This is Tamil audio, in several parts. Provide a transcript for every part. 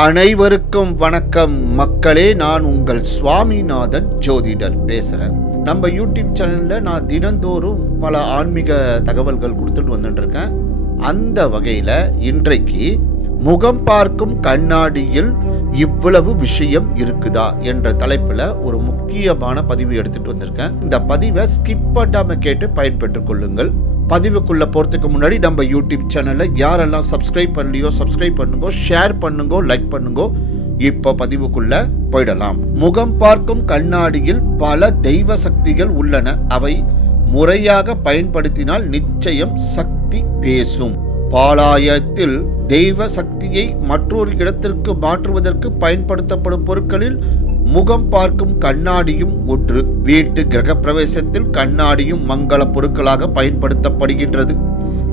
அனைவருக்கும் வணக்கம் மக்களே. நான் உங்கள் சுவாமிநாதன் ஜோதிடர் பேசுகிறேன். நம்ம யூடியூப் சேனலில் நான் தினந்தோறும் பல ஆன்மீக தகவல்கள் கொடுத்துட்டு வந்துட்டு இருக்கேன். அந்த வகையில் இன்றைக்கு முகம் பார்க்கும் கண்ணாடியில் இவ்வளவு விஷயம் இருக்குதா என்ற தலைப்பில் ஒரு முக்கியமான பதிவு எடுத்துட்டு வந்திருக்கேன். இந்த பதிவை ஸ்கிப் பண்ணாமல் கேட்டு பயன்பெற்றுக் கொள்ளுங்கள். பதிவுக்குள்ளே போகிறதுக்கு முன்னாடி நம்ம யூடியூப் சேனலில் யாரெல்லாம் சப்ஸ்கிரைப் பண்ணலையோ சப்ஸ்கிரைப் பண்ணுங்க, ஷேர் பண்ணுங்க, லைக் பண்ணுங்க. இப்போ பதிவுக்குள்ளே போயிடலாம். முகம் பார்க்கும் கண்ணாடியில் பல தெய்வ சக்திகள் உள்ளன. அவை முறையாக பயன்படுத்தினால் நிச்சயம் சக்தி பேசும். பாலாயத்தில் தெய்வ சக்தியை மற்றொரு இடத்திற்கு மாற்றுவதற்கு பயன்படுத்தப்படும் பொருட்களில் முகம் பார்க்கும் கண்ணாடியும் ஒன்று. வீட்டு கிரக பிரவேசத்தில் கண்ணாடியும் மங்கள பொருட்களாக பயன்படுத்தப்படுகின்றது.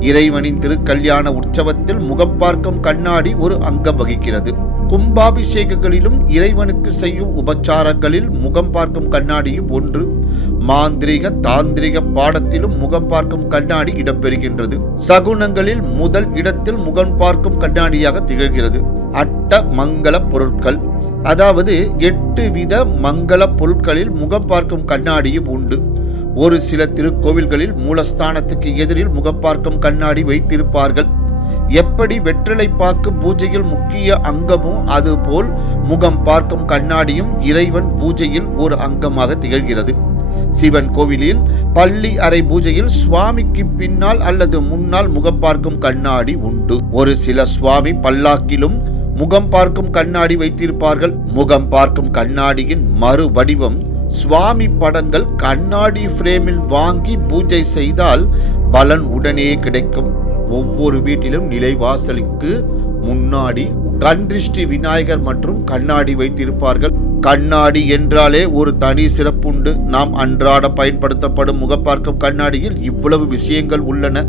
இறைவனின் திருக்கல்யாண உற்சவத்தில் முகம் பார்க்கும் கண்ணாடி ஒரு அங்கம் வகிக்கிறது. கும்பாபிஷேகங்களிலும் இறைவனுக்கு செய்யும் உபச்சாரங்களில் முகம் பார்க்கும் கண்ணாடியும் ஒன்று. மாந்திரிக தாந்திரிக பாடத்திலும் முகம் பார்க்கும் கண்ணாடி இடம்பெறுகின்றது. சகுனங்களில் முதல் இடத்தில் முகம் பார்க்கும் கண்ணாடியாக திகழ்கிறது. அட்ட மங்கள பொருட்கள், அதாவது 8 வித மங்கள பொருட்களில் முகம் பார்க்கும் கண்ணாடியும் உண்டு. ஒரு சில திருக்கோவில்களில் மூலஸ்தானத்துக்கு எதிரில் முகம் பார்க்கும் கண்ணாடி வைத்திருப்பார்கள். எப்படி வெற்றிலை பாக்கு பூஜையில் முக்கிய அங்கமோ அதுபோல் முகம் பார்க்கும் கண்ணாடியும் இறைவன் பூஜையில் ஒரு அங்கமாக திகழ்கிறது. சிவன் கோவிலில் பள்ளி அறை பூஜையில் சுவாமிக்கு பின்னால் அல்லது முன்னால் முகம் பார்க்கும் கண்ணாடி உண்டு. ஒரு சில சுவாமி பல்லாக்கிலும் முகம் பார்க்கும் கண்ணாடி வைத்திருப்பார்கள். முகம் பார்க்கும் கண்ணாடியின் மறு வடிவம் சுவாமி படங்கள் கண்ணாடி பிரேமில் வாங்கி பூஜை செய்தால் பலன் உடனே கிடைக்கும். ஒவ்வொரு வீட்டிலும் நிலைவாசலுக்கு முன்னாடி கண்திருஷ்டி விநாயகர் மற்றும் கண்ணாடி வைத்திருப்பார்கள். கண்ணாடி என்றாலே ஒரு தனி சிறப்புண்டு. நாம் அன்றாட பயன்படுத்தப்படும் முகம் பார்க்கும் கண்ணாடியில் இவ்வளவு விஷயங்கள் உள்ளன.